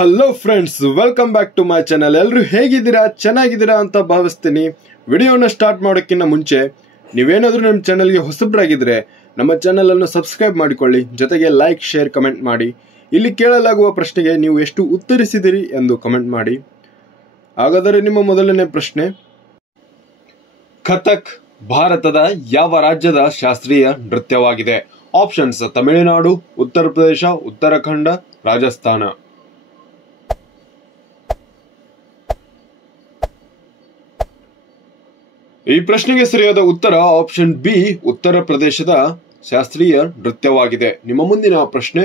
Hello friends, welcome back to my channel. ಎಲ್ಲರೂ ಹೇಗಿದ್ದೀರಾ? ಚೆನ್ನಾಗಿದ್ದೀರಾ ಅಂತ ಭಾವಿಸ್ತೀನಿ. ವಿಡಿಯೋನ ಸ್ಟಾರ್ಟ್ ಮಾಡೋಕ್ಕಿಂತ ಮುಂಚೆ ನೀವೇನಾದರೂ ನಮ್ಮ ಚಾನಲ್ಗೆ ಹೊಸಬ್ರಾಗಿದ್ರೆ ನಮ್ಮ ಚಾನಲ್ ಅನ್ನು ಸಬ್ಸ್ಕ್ರೈಬ್ ಮಾಡಿಕೊಳ್ಳಿ, ಜೊತೆಗೆ ಲೈಕ್, ಶೇರ್, ಕಮೆಂಟ್ ಮಾಡಿ. ಇಲ್ಲಿ ಕೇಳಲಾಗುವ ಪ್ರಶ್ನೆಗೆ ನೀವು ಎಷ್ಟು ಉತ್ತರಿಸಿದಿರಿ ಎಂದು ಕಮೆಂಟ್ ಮಾಡಿ. ಹಾಗಾದರೆ ನಿಮ್ಮ ಮೊದಲನೇ ಪ್ರಶ್ನೆ, ಕಥಕ್ ಭಾರತದ ಯಾವ ರಾಜ್ಯದ ಶಾಸ್ತ್ರೀಯ ನೃತ್ಯವಾಗಿದೆ? ಆಪ್ಷನ್ಸ್: ತಮಿಳುನಾಡು, ಉತ್ತರ ಪ್ರದೇಶ, ಉತ್ತರಾಖಂಡ, ರಾಜಸ್ಥಾನ. ಈ ಪ್ರಶ್ನೆಗೆ ಸರಿಯಾದ ಉತ್ತರ ಆಪ್ಷನ್ ಬಿ, ಉತ್ತರ ಪ್ರದೇಶದ ಶಾಸ್ತ್ರೀಯ ನೃತ್ಯವಾಗಿದೆ. ನಿಮ್ಮ ಮುಂದಿನ ಪ್ರಶ್ನೆ,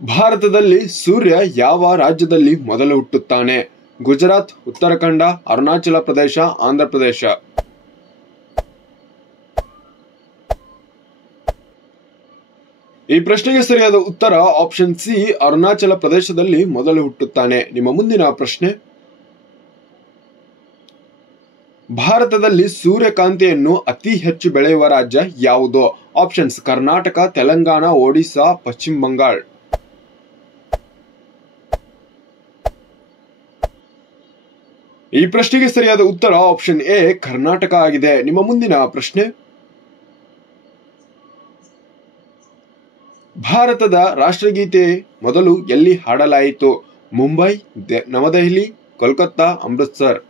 ಭಾರತದಲ್ಲಿ ಸೂರ್ಯ ಯಾವ ರಾಜ್ಯದಲ್ಲಿ ಮೊದಲು ಹುಟ್ಟುತ್ತಾನೆ? ಗುಜರಾತ್, ಉತ್ತರಾಖಂಡ, ಅರುಣಾಚಲ ಪ್ರದೇಶ, ಆಂಧ್ರ ಪ್ರದೇಶ. ಈ ಪ್ರಶ್ನೆಗೆ ಸರಿಯಾದ ಉತ್ತರ ಆಪ್ಷನ್ ಸಿ, ಅರುಣಾಚಲ ಪ್ರದೇಶದಲ್ಲಿ ಮೊದಲು ಹುಟ್ಟುತ್ತಾನೆ. ನಿಮ್ಮ ಮುಂದಿನ ಪ್ರಶ್ನೆ, ಭಾರತದಲ್ಲಿ ಸೂರ್ಯಕಾಂತಿಯನ್ನು ಅತಿ ಹೆಚ್ಚು ಬೆಳೆಯುವ ರಾಜ್ಯ ಯಾವುದು? ಆಪ್ಷನ್ಸ್: ಕರ್ನಾಟಕ, ತೆಲಂಗಾಣ, ಒಡಿಶಾ, ಪಶ್ಚಿಮ ಬಂಗಾಳ. ಈ ಪ್ರಶ್ನೆಗೆ ಸರಿಯಾದ ಉತ್ತರ ಆಪ್ಷನ್ ಎ, ಕರ್ನಾಟಕ ಆಗಿದೆ. ನಿಮ್ಮ ಮುಂದಿನ ಪ್ರಶ್ನೆ, ಭಾರತದ ರಾಷ್ಟ್ರಗೀತೆ ಮೊದಲು ಎಲ್ಲಿ ಹಾಡಲಾಯಿತು? ಮುಂಬೈ, ನವದೆಹಲಿ, ಕೋಲ್ಕತ್ತಾ, ಅಮೃತ್ಸರ್.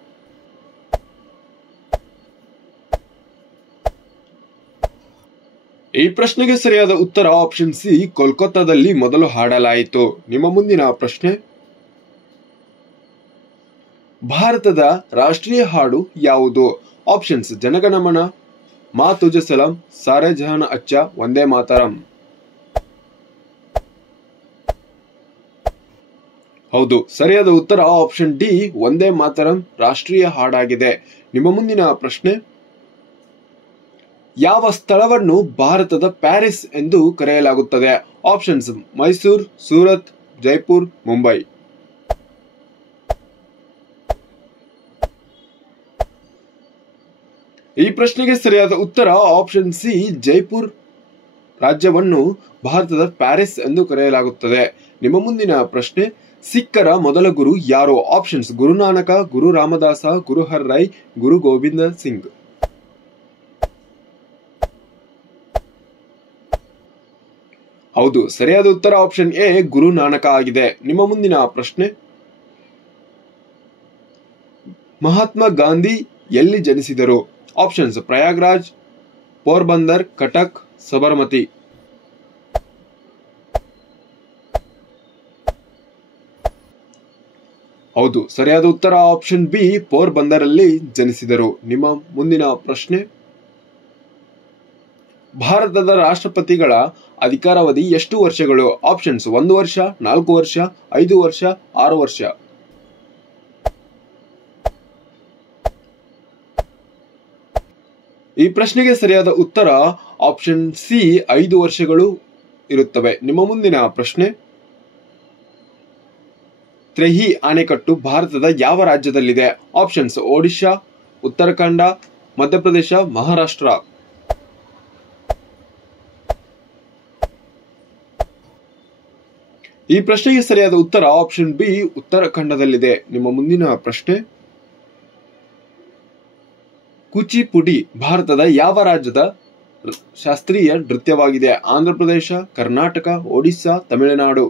ಈ ಪ್ರಶ್ನೆಗೆ ಸರಿಯಾದ ಉತ್ತರ ಆಪ್ಷನ್ ಸಿ, ಕೋಲ್ಕತ್ತಾದಲ್ಲಿ ಮೊದಲು ಹಾಡಲಾಯಿತು. ನಿಮ್ಮ ಮುಂದಿನ ಪ್ರಶ್ನೆ, ಭಾರತದ ರಾಷ್ಟ್ರೀಯ ಹಾಡು ಯಾವುದು? ಆಪ್ಷನ್ಸ್: ಜನಗಣಮನ, ಮಾ ತುಜೆ ಸಲಾಂ, ಸಾರೆ ಜಹಾನ್ ಅಚ್ಚಾ, ವಂದೇ ಮಾತರಂ. ಹೌದು, ಸರಿಯಾದ ಉತ್ತರ ಆಪ್ಷನ್ ಡಿ, ವಂದೇ ಮಾತರಂ ರಾಷ್ಟ್ರೀಯ ಹಾಡಾಗಿದೆ. ನಿಮ್ಮ ಮುಂದಿನ ಪ್ರಶ್ನೆ, ಯಾವ ಸ್ಥಳವನ್ನು ಭಾರತದ ಪ್ಯಾರಿಸ್ ಎಂದು ಕರೆಯಲಾಗುತ್ತದೆ? ಆಪ್ಷನ್ಸ್: ಮೈಸೂರು, ಸೂರತ್, ಜೈಪುರ್, ಮುಂಬೈ. ಈ ಪ್ರಶ್ನೆಗೆ ಸರಿಯಾದ ಉತ್ತರ ಆಪ್ಷನ್ ಸಿ, ಜೈಪುರ್ ರಾಜ್ಯವನ್ನು ಭಾರತದ ಪ್ಯಾರಿಸ್ ಎಂದು ಕರೆಯಲಾಗುತ್ತದೆ. ನಿಮ್ಮ ಮುಂದಿನ ಪ್ರಶ್ನೆ, ಸಿಖ್ಖರ ಮೊದಲ ಗುರು ಯಾರು? ಆಪ್ಷನ್ಸ್: ಗುರುನಾನಕ, ಗುರು ರಾಮದಾಸ, ಗುರು ಹರ್ ರಾಯ್, ಗುರು ಗೋವಿಂದ ಸಿಂಗ್. ಹೌದು, ಸರಿಯಾದ ಉತ್ತರ ಆಪ್ಷನ್ ಎ, ಗುರು ನಾನಕ ಆಗಿದೆ. ನಿಮ್ಮ ಮುಂದಿನ ಪ್ರಶ್ನೆ, ಮಹಾತ್ಮ ಗಾಂಧಿ ಎಲ್ಲಿ ಜನಿಸಿದರು? ಆಪ್ಷನ್ಸ್: ಪ್ರಯಾಗ್ರಾಜ್, ಪೋರ್ಬಂದರ್, ಕಟಕ್, ಸಬರಮತಿ. ಹೌದು, ಸರಿಯಾದ ಉತ್ತರ ಆಪ್ಷನ್ ಬಿ, ಪೋರ್ಬಂದರಲ್ಲಿ ಜನಿಸಿದರು. ನಿಮ್ಮ ಮುಂದಿನ ಪ್ರಶ್ನೆ, ಭಾರತದ ರಾಷ್ಟ್ರಪತಿಗಳ ಅಧಿಕಾರಾವಧಿ ಎಷ್ಟು ವರ್ಷಗಳು? ಆಪ್ಷನ್ಸ್: 1 ವರ್ಷ, 4 ವರ್ಷ, 5 ವರ್ಷ, 6 ವರ್ಷ. ಈ ಪ್ರಶ್ನೆಗೆ ಸರಿಯಾದ ಉತ್ತರ ಆಪ್ಷನ್ ಸಿ, 5 ವರ್ಷಗಳು ಇರುತ್ತವೆ. ನಿಮ್ಮ ಮುಂದಿನ ಪ್ರಶ್ನೆ, ತ್ರೆಹಿ ಆಣೆಕಟ್ಟು ಭಾರತದ ಯಾವ ರಾಜ್ಯದಲ್ಲಿದೆ? ಆಪ್ಷನ್ಸ್: ಒಡಿಶಾ, ಉತ್ತರಾಖಂಡ, ಮಧ್ಯಪ್ರದೇಶ, ಮಹಾರಾಷ್ಟ್ರ. ಈ ಪ್ರಶ್ನೆಗೆ ಸರಿಯಾದ ಉತ್ತರ ಆಪ್ಷನ್ ಬಿ, ಉತ್ತರಾಖಂಡದಲ್ಲಿದೆ. ನಿಮ್ಮ ಮುಂದಿನ ಪ್ರಶ್ನೆ, ಕೂಚಿಪುಡಿ ಭಾರತದ ಯಾವ ರಾಜ್ಯದ ಶಾಸ್ತ್ರೀಯ ನೃತ್ಯವಾಗಿದೆ? ಆಂಧ್ರ ಪ್ರದೇಶ, ಕರ್ನಾಟಕ, ಒಡಿಶಾ, ತಮಿಳುನಾಡು.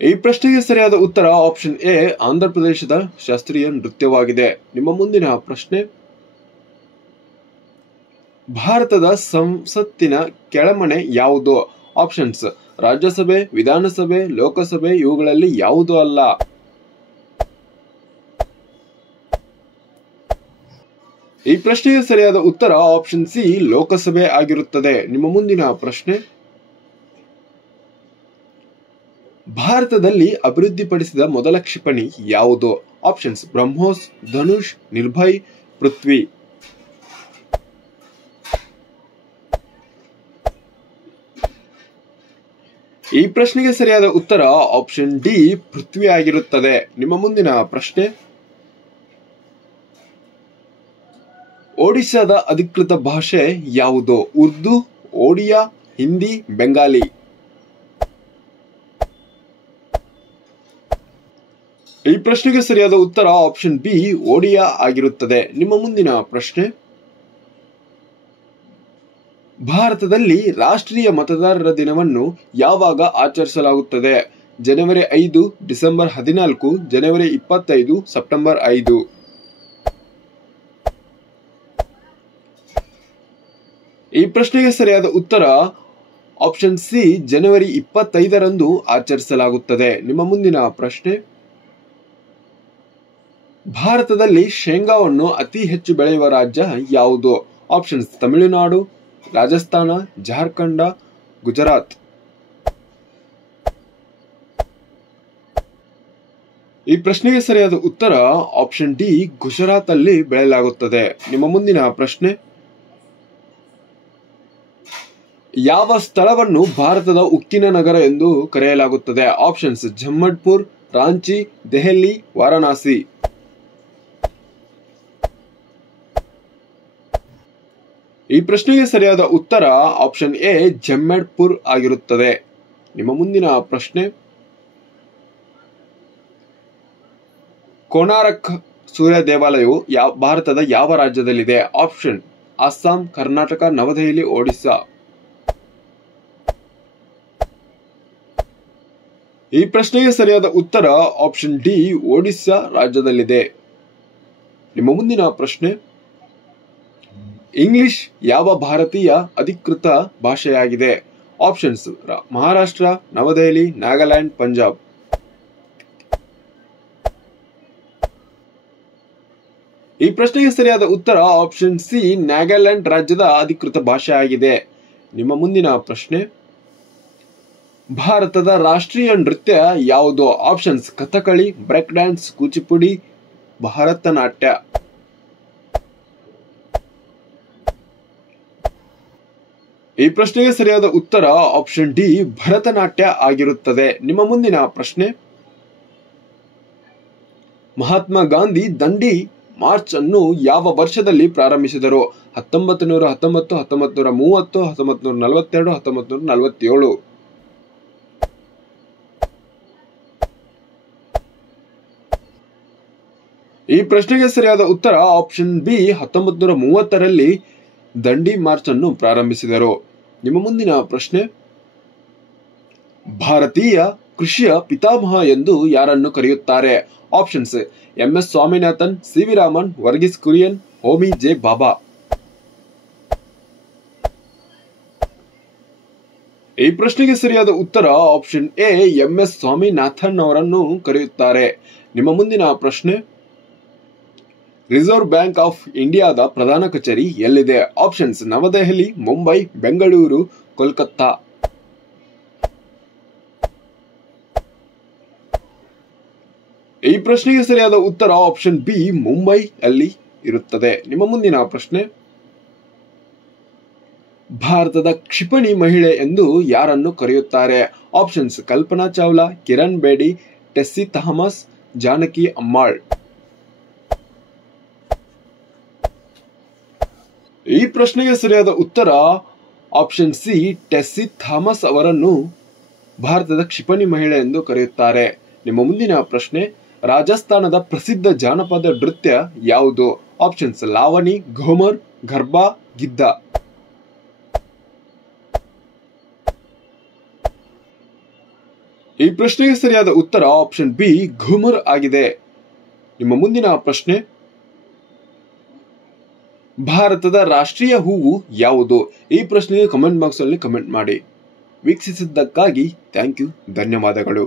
ಈ ಪ್ರಶ್ನೆಗೆ ಸರಿಯಾದ ಉತ್ತರ ಆಪ್ಷನ್ ಎ, ಆಂಧ್ರ ಪ್ರದೇಶದ ಶಾಸ್ತ್ರೀಯ ನೃತ್ಯವಾಗಿದೆ. ನಿಮ್ಮ ಮುಂದಿನ ಪ್ರಶ್ನೆ, ಭಾರತದ ಸಂಸತ್ತಿನ ಕೆಳಮನೆ ಯಾವುದು? ಆಪ್ಷನ್ಸ್: ರಾಜ್ಯಸಭೆ, ವಿಧಾನಸಭೆ, ಲೋಕಸಭೆ. ಇವುಗಳಲ್ಲಿ ಯಾವುದೂ ಅಲ್ಲ. ಈ ಪ್ರಶ್ನೆಗೆ ಸರಿಯಾದ ಉತ್ತರ ಆಪ್ಷನ್ ಸಿ, ಲೋಕಸಭೆ ಆಗಿರುತ್ತದೆ. ನಿಮ್ಮ ಮುಂದಿನ ಪ್ರಶ್ನೆ, ಭಾರತದಲ್ಲಿ ಅಭಿವೃದ್ಧಿಪಡಿಸಿದ ಮೊದಲ ಕ್ಷಿಪಣಿ ಯಾವುದು? ಆಪ್ಷನ್ಸ್: ಬ್ರಹ್ಮೋಸ್, ಧನುಷ್, ನಿರ್ಭಯ್, ಪೃಥ್ವಿ. ಈ ಪ್ರಶ್ನೆಗೆ ಸರಿಯಾದ ಉತ್ತರ ಆಪ್ಷನ್ ಡಿ, ಪೃಥ್ವಿ ಆಗಿರುತ್ತದೆ. ನಿಮ್ಮ ಮುಂದಿನ ಪ್ರಶ್ನೆ, ಒಡಿಶಾದ ಅಧಿಕೃತ ಭಾಷೆ ಯಾವುದು? ಉರ್ದು, ಒಡಿಯಾ, ಹಿಂದಿ, ಬೆಂಗಾಲಿ. ಈ ಪ್ರಶ್ನೆಗೆ ಸರಿಯಾದ ಉತ್ತರ ಆಪ್ಷನ್ ಬಿ ಒಡಿಯಾ ಆಗಿರುತ್ತದೆ. ನಿಮ್ಮ ಮುಂದಿನ ಪ್ರಶ್ನೆ, ಭಾರತದಲ್ಲಿ ರಾಷ್ಟ್ರೀಯ ಮತದಾರರ ದಿನವನ್ನು ಯಾವಾಗ ಆಚರಿಸಲಾಗುತ್ತದೆ? ಜನವರಿ 5, ಡಿಸೆಂಬರ್ 14, ಜನವರಿ 25, ಸೆಪ್ಟೆಂಬರ್ 5. ಈ ಪ್ರಶ್ನೆಗೆ ಸರಿಯಾದ ಉತ್ತರ ಆಪ್ಷನ್ ಸಿ ಜನವರಿ 25ರಂದು ಆಚರಿಸಲಾಗುತ್ತದೆ. ನಿಮ್ಮ ಮುಂದಿನ ಪ್ರಶ್ನೆ, ಭಾರತದಲ್ಲಿ ಶೇಂಗಾವನ್ನು ಅತಿ ಹೆಚ್ಚು ಬೆಳೆಯುವ ರಾಜ್ಯ ಯಾವುದು? ಆಪ್ಷನ್ಸ್ ತಮಿಳುನಾಡು, ರಾಜಸ್ಥಾನ, ಜಾರ್ಖಂಡ, ಗುಜರಾತ್. ಈ ಪ್ರಶ್ನೆಗೆ ಸರಿಯಾದ ಉತ್ತರ ಆಪ್ಷನ್ ಡಿ ಗುಜರಾತ್ ಅಲ್ಲಿ ಬೆಳೆಯಲಾಗುತ್ತದೆ. ನಿಮ್ಮ ಮುಂದಿನ ಪ್ರಶ್ನೆ, ಯಾವ ಸ್ಥಳವನ್ನು ಭಾರತದ ಉಕ್ಕಿನ ನಗರ ಎಂದು ಕರೆಯಲಾಗುತ್ತದೆ? ಆಪ್ಷನ್ಸ್ ಜಮ್ಮಡ್ಪುರ್, ರಾಂಚಿ, ದೆಹಲಿ, ವಾರಣಾಸಿ. ಈ ಪ್ರಶ್ನೆಗೆ ಸರಿಯಾದ ಉತ್ತರ ಆಪ್ಷನ್ ಎ ಜಮ್ಮಡ್ಪುರ್ ಆಗಿರುತ್ತದೆ. ನಿಮ್ಮ ಮುಂದಿನ ಪ್ರಶ್ನೆ, ಕೋನಾರಕ್ ಸೂರ್ಯ ದೇವಾಲಯವು ಭಾರತದ ಯಾವ ರಾಜ್ಯದಲ್ಲಿದೆ? ಆಪ್ಷನ್ ಅಸ್ಸಾಂ, ಕರ್ನಾಟಕ, ನವದೆಹಲಿ, ಒಡಿಶಾ. ಈ ಪ್ರಶ್ನೆಗೆ ಸರಿಯಾದ ಉತ್ತರ ಆಪ್ಷನ್ ಡಿ ಒಡಿಶಾ ರಾಜ್ಯದಲ್ಲಿದೆ. ನಿಮ್ಮ ಮುಂದಿನ ಪ್ರಶ್ನೆ, ಇಂಗ್ಲಿಷ್ ಯಾವ ಭಾರತೀಯ ಅಧಿಕೃತ ಭಾಷೆಯಾಗಿದೆ? ಆಪ್ಷನ್ಸ್ ಮಹಾರಾಷ್ಟ್ರ, ನವದೆಹಲಿ, ನಾಗಾಲ್ಯಾಂಡ್, ಪಂಜಾಬ್. ಈ ಪ್ರಶ್ನೆಗೆ ಸರಿಯಾದ ಉತ್ತರ ಆಪ್ಷನ್ ಸಿ ನಾಗಾಲ್ಯಾಂಡ್ ರಾಜ್ಯದ ಅಧಿಕೃತ ಭಾಷೆ ಆಗಿದೆ. ನಿಮ್ಮ ಮುಂದಿನ ಪ್ರಶ್ನೆ, ಭಾರತದ ರಾಷ್ಟ್ರೀಯ ನೃತ್ಯ ಯಾವುದು? Options Kathakali, break dance, Kuchipudi, Bharatanatyam. ಈ ಪ್ರಶ್ನೆಗೆ ಸರಿಯಾದ ಉತ್ತರ ಆಪ್ಷನ್ ಡಿ ಭರತನಾಟ್ಯ ಆಗಿರುತ್ತದೆ. ನಿಮ್ಮ ಮುಂದಿನ ಪ್ರಶ್ನೆ, ಮಹಾತ್ಮ ಗಾಂಧಿ ದಂಡಿ ಮಾರ್ಚ್ ಅನ್ನು ಯಾವ ವರ್ಷದಲ್ಲಿ ಪ್ರಾರಂಭಿಸಿದರು? 1919, 1930, 1942, 1947. ಈ ಪ್ರಶ್ನೆಗೆ ಸರಿಯಾದ ಉತ್ತರ ಆಪ್ಷನ್ ಬಿ 1930ರಲ್ಲಿ ದಂಡಿ ಮಾರ್ಚ್ ಅನ್ನು ಪ್ರಾರಂಭಿಸಿದರು. ನಿಮ್ಮ ಮುಂದಿನ ಪ್ರಶ್ನೆ, ಭಾರತೀಯ ಕೃಷಿಯ ಪಿತಾಮಹ ಎಂದು ಯಾರನ್ನು ಕರೆಯುತ್ತಾರೆ? Options MS Swaminathan, CV Raman, Verghese Kurien, Homi J Bhabha. ಈ ಪ್ರಶ್ನೆಗೆ ಸರಿಯಾದ ಉತ್ತರ ಆಪ್ಷನ್ ಎ MS ಸ್ವಾಮಿನಾಥನ್ ಅವರನ್ನು ಕರೆಯುತ್ತಾರೆ. ನಿಮ್ಮ ಮುಂದಿನ ಪ್ರಶ್ನೆ, ರಿಸರ್ವ್ ಬ್ಯಾಂಕ್ ಆಫ್ ಇಂಡಿಯಾದ ಪ್ರಧಾನ ಕಚೇರಿ ಎಲ್ಲಿದೆ? ಆಪ್ಷನ್ಸ್ ನವದೆಹಲಿ, ಮುಂಬೈ, ಬೆಂಗಳೂರು, ಕೋಲ್ಕತ್ತಾ. ಈ ಪ್ರಶ್ನೆಗೆ ಸರಿಯಾದ ಉತ್ತರ ಆಪ್ಷನ್ ಬಿ ಮುಂಬೈ ಅಲ್ಲಿ ಇರುತ್ತದೆ. ನಿಮ್ಮ ಮುಂದಿನ ಪ್ರಶ್ನೆ, ಭಾರತದ ಕ್ಷಿಪಣಿ ಮಹಿಳೆ ಎಂದು ಯಾರನ್ನು ಕರೆಯುತ್ತಾರೆ? Options Kalpana Chawla, Kiran Bedi, Tessy Thomas, Janaki Ammal. ಈ ಪ್ರಶ್ನೆಗೆ ಸರಿಯಾದ ಉತ್ತರ ಆಪ್ಷನ್ ಸಿ ಟೆಸ್ಸಿ ಥಾಮಸ್ ಅವರನ್ನು ಭಾರತದ ಕ್ಷಿಪಣಿ ಮಹಿಳೆ ಎಂದು ಕರೆಯುತ್ತಾರೆ. ನಿಮ್ಮ ಮುಂದಿನ ಪ್ರಶ್ನೆ, ರಾಜಸ್ಥಾನದ ಪ್ರಸಿದ್ಧ ಜಾನಪದ ನೃತ್ಯ ಯಾವುದು? ಆಪ್ಷನ್ಸ್ ಲಾವಣಿ, ಘೂಮರ್, ಗರ್ಬಾ, ಗಿದ್ದ. ಈ ಪ್ರಶ್ನೆಗೆ ಸರಿಯಾದ ಉತ್ತರ ಆಪ್ಷನ್ ಬಿ ಘೂಮರ್ ಆಗಿದೆ. ನಿಮ್ಮ ಮುಂದಿನ ಪ್ರಶ್ನೆ, ಭಾರತದ ರಾಷ್ಟ್ರೀಯ ಹೂವು ಯಾವುದು? ಈ ಪ್ರಶ್ನೆಗೆ ಕಮೆಂಟ್ ಬಾಕ್ಸ್ ಅಲ್ಲಿ ಕಮೆಂಟ್ ಮಾಡಿ. ವೀಕ್ಷಿಸಿದ್ದಕ್ಕಾಗಿ ಥ್ಯಾಂಕ್ ಯು, ಧನ್ಯವಾದಗಳು.